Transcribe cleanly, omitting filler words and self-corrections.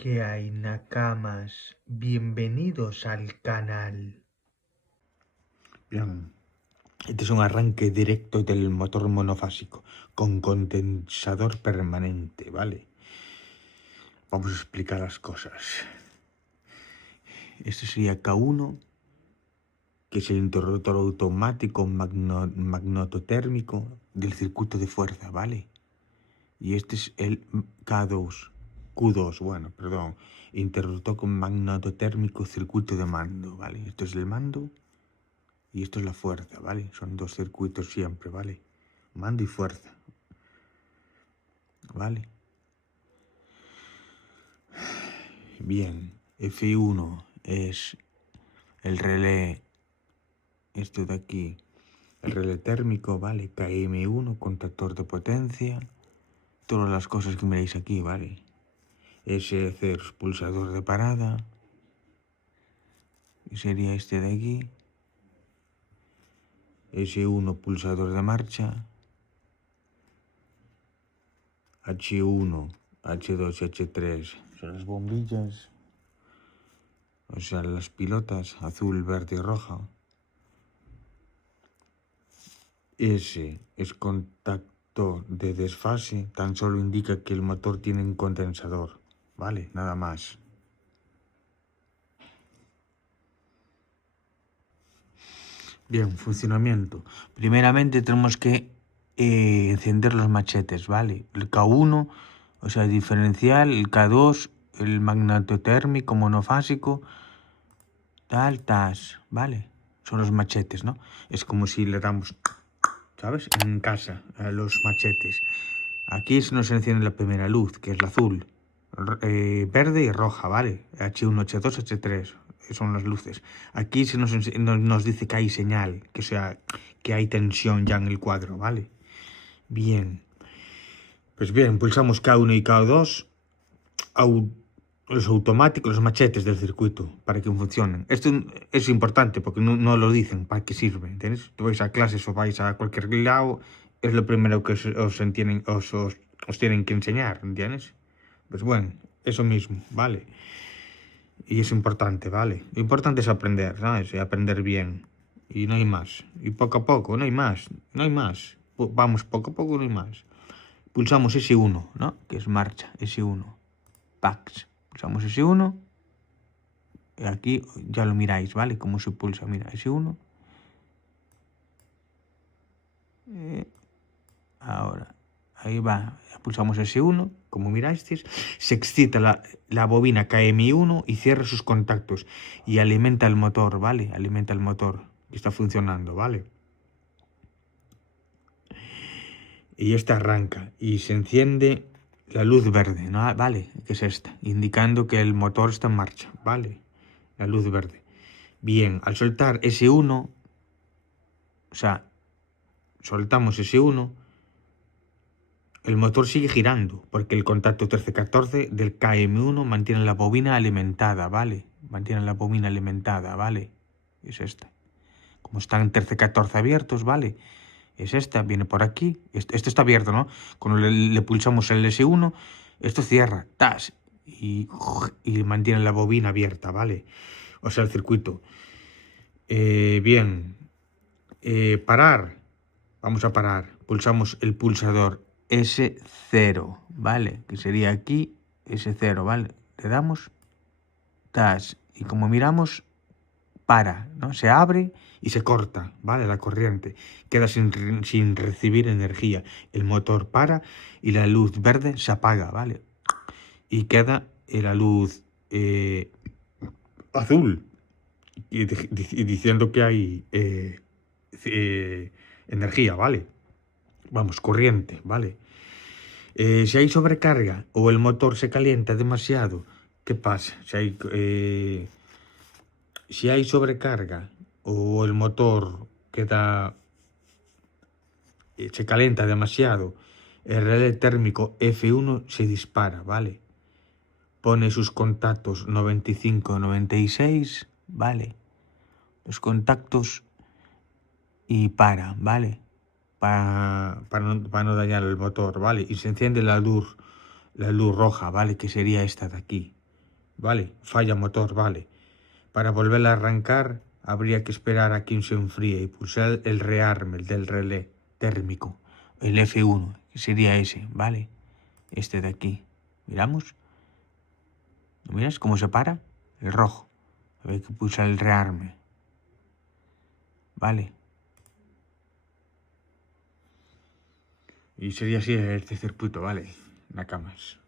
¿Qué hay, Nakamas? Bienvenidos al canal. Bien, este es un arranque directo del motor monofásico con condensador permanente, ¿vale? Vamos a explicar las cosas. Este sería K1, que es el interruptor automático magnetotérmico del circuito de fuerza, ¿vale? Y este es el Q2, bueno, perdón, interruptor con magnetotérmico circuito de mando, ¿vale? Esto es el mando y esto es la fuerza, ¿vale? Son dos circuitos siempre, ¿vale? Mando y fuerza, ¿vale? Bien, F1 es el relé, esto de aquí, el relé térmico, ¿vale? KM1, contactor de potencia, todas las cosas que miráis aquí, ¿vale? S0 es pulsador de parada, y sería este de aquí. S1 pulsador de marcha, H1, H2 y H3 son las bombillas, o sea, las pilotas, azul, verde y roja. S es contacto de desfase, tan solo indica que el motor tiene un condensador, ¿vale? Nada más. Bien, funcionamiento. Primeramente tenemos que encender los machetes, ¿vale? El K1, o sea, el diferencial, el K2, el magnetotérmico monofásico, tal, ¿vale? Son los machetes, ¿no? Es como si le damos, ¿sabes? En casa, a los machetes. Aquí se nos enciende la primera luz, que es la azul, verde y roja, ¿vale? H1, H2, H3, son las luces. Aquí se nos dice que hay señal, que sea, que hay tensión ya en el cuadro, ¿vale? Bien. Pues bien, pulsamos K1 y K2, los automáticos, los machetes del circuito, para que funcionen. Esto es importante porque no lo dicen para qué sirve, ¿entiendes? Tú vais a clases o vais a cualquier lado, es lo primero que os tienen que enseñar, ¿entiendes? Pues bueno, eso mismo, ¿vale? Y es importante, ¿vale? Lo importante es aprender, ¿sabes? Y aprender bien. Y no hay más. Y poco a poco, no hay más. No hay más. Vamos, poco a poco, no hay más. Pulsamos S1, ¿no? Que es marcha, S1. PAX. Pulsamos S1. Y aquí ya lo miráis, ¿vale? Cómo se pulsa, mira, S1. Ahora, ahí va. Pulsamos S1, como miráis, se excita la bobina KM1 y cierra sus contactos y alimenta el motor, ¿vale? Alimenta el motor que está funcionando, ¿vale? Y esta arranca y se enciende la luz verde, ¿no? ¿Vale? Que es esta, indicando que el motor está en marcha, ¿vale? La luz verde. Bien, al soltar S1, o sea, soltamos S1, el motor sigue girando, porque el contacto 13-14 del KM1 mantiene la bobina alimentada, ¿vale? Mantiene la bobina alimentada, ¿vale? Es esta. Como están 13-14 abiertos, ¿vale? Es esta, viene por aquí. Esto está abierto, ¿no? Cuando le pulsamos el S1, esto cierra, ¡tas! Y mantiene la bobina abierta, ¿vale? O sea, el circuito. Bien. Parar. Vamos a parar. Pulsamos el pulsador S0, ¿vale? Que sería aquí S0, ¿vale? Le damos, ¡tas! Y como miramos, para, ¿no? Se abre y se corta, ¿vale? La corriente. Queda sin recibir energía. El motor para y la luz verde se apaga, ¿vale? Y queda la luz azul. Y diciendo que hay energía, ¿vale? Vamos, corriente, ¿vale? Si hay sobrecarga o el motor se calienta demasiado, ¿qué pasa? Si hay sobrecarga o el motor se calienta demasiado, el relé térmico F1 se dispara, ¿vale? Pone sus contactos 95-96, ¿vale? Los contactos y para, ¿vale? Para no dañar el motor, ¿vale? Y se enciende la luz roja, ¿vale? Que sería esta de aquí. ¿vale? Falla motor, ¿vale? Para volverla a arrancar habría que esperar a que se enfríe y pulsar el rearme, el del relé térmico, el F1, que sería ese, ¿vale? Este de aquí. ¿Miramos? ¿Lo miras cómo se para? El rojo. Habría que pulsar el rearme. ¿Vale? Y sería así este circuito, ¿vale? Nakamas.